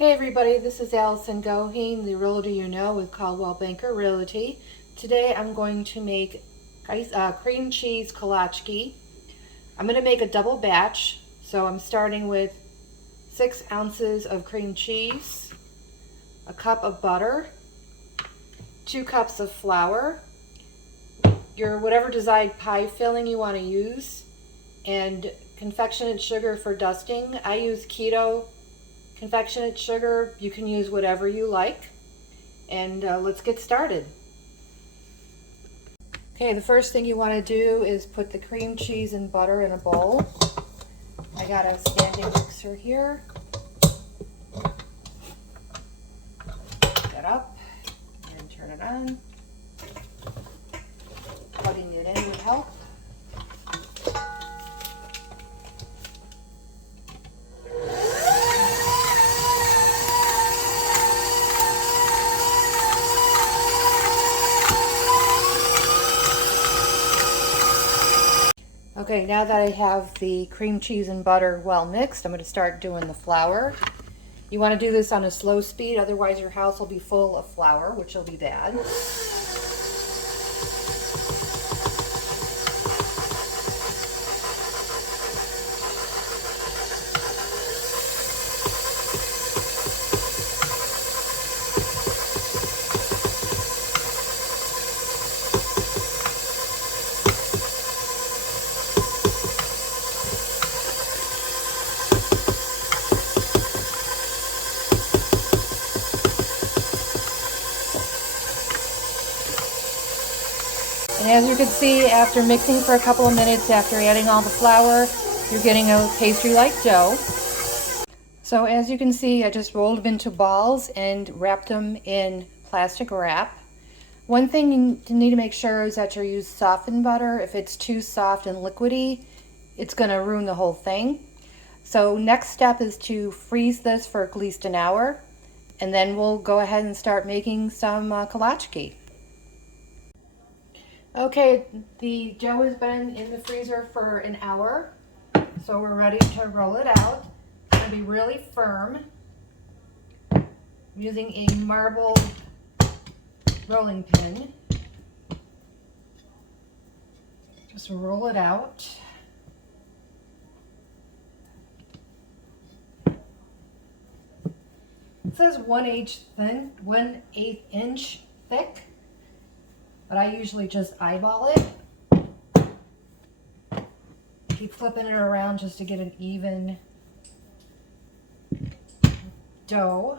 Hey everybody, this is Allison Goheen, the realtor you know with Caldwell Banker Realty. Today I'm going to make cream cheese kolacky. I'm going to make a double batch, so I'm starting with 6 ounces of cream cheese, a cup of butter, 2 cups of flour, your whatever desired pie filling you want to use, and confectionate sugar for dusting. I use keto confectionate sugar. You can use whatever you like. And let's get started. Okay, the first thing you want to do is put the cream cheese and butter in a bowl. I got a standing mixer here. Get up and turn it on. Plugging it in would help. Okay, now that I have the cream cheese and butter well mixed, I'm going to start doing the flour. You want to do this on a slow speed, otherwise your house will be full of flour, which will be bad. And as you can see, after mixing for a couple of minutes, after adding all the flour, you're getting a pastry-like dough. So as you can see, I just rolled them into balls and wrapped them in plastic wrap. One thing you need to make sure is that you use softened butter. If it's too soft and liquidy, it's going to ruin the whole thing. So next step is to freeze this for at least an hour, and then we'll go ahead and start making some kolacky. Okay, the dough has been in the freezer for an hour, so we're ready to roll it out. It's going to be really firm. I'm using a marble rolling pin. Just roll it out. It says 1/8 inch thick, but I usually just eyeball it. Keep flipping it around just to get an even dough.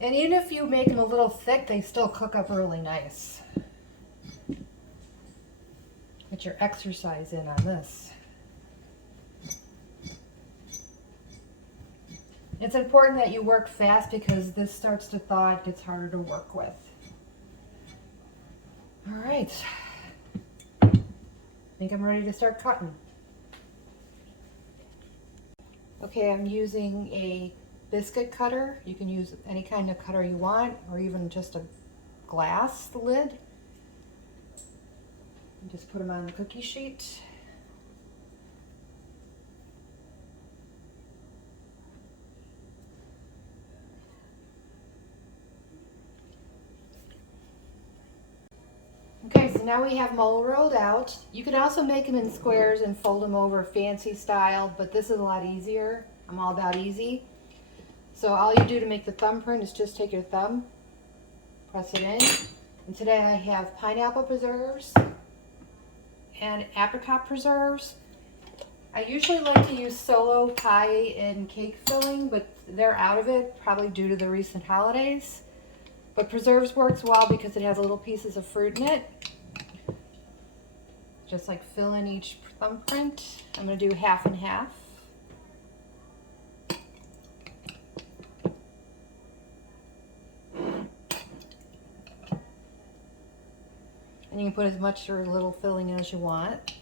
And even if you make them a little thick, they still cook up really nice. Get your exercise in on this. It's important that you work fast because this starts to thaw, it gets harder to work with. All right, I think I'm ready to start cutting. Okay, I'm using a biscuit cutter. You can use any kind of cutter you want, or even just a glass lid. And just put them on the cookie sheet. Okay, so now we have them all rolled out. You could also make them in squares and fold them over fancy style, but this is a lot easier. I'm all about easy. So all you do to make the thumbprint is just take your thumb, press it in. And today I have pineapple preserves and apricot preserves. I usually like to use solo pie and cake filling, but they're out of it, probably due to the recent holidays. But preserves works well because it has little pieces of fruit in it. Just like fill in each thumbprint. I'm going to do half and half. And you can put as much or little filling as you want.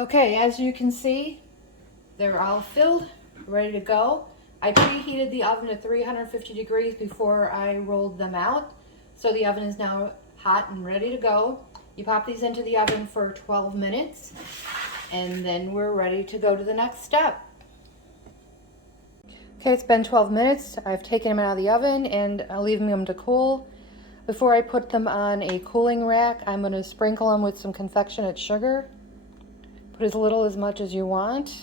Okay, as you can see, They're all filled, ready to go. I preheated the oven to 350 degrees before I rolled them out. So the oven is now hot and ready to go. You pop these into the oven for 12 minutes and then we're ready to go to the next step. Okay, it's been 12 minutes. I've taken them out of the oven and I'm leaving them to cool. Before I put them on a cooling rack, I'm going to sprinkle them with some confectionate sugar. Put as little as much as you want.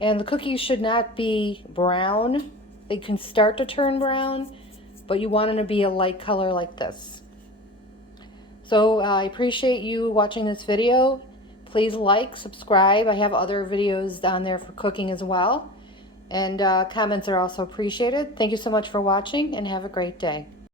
And the cookies should not be brown. They can start to turn brown, but you want them to be a light color like this. So I appreciate you watching this video. Please like, subscribe. I have other videos on there for cooking as well. And comments are also appreciated. Thank you so much for watching and have a great day.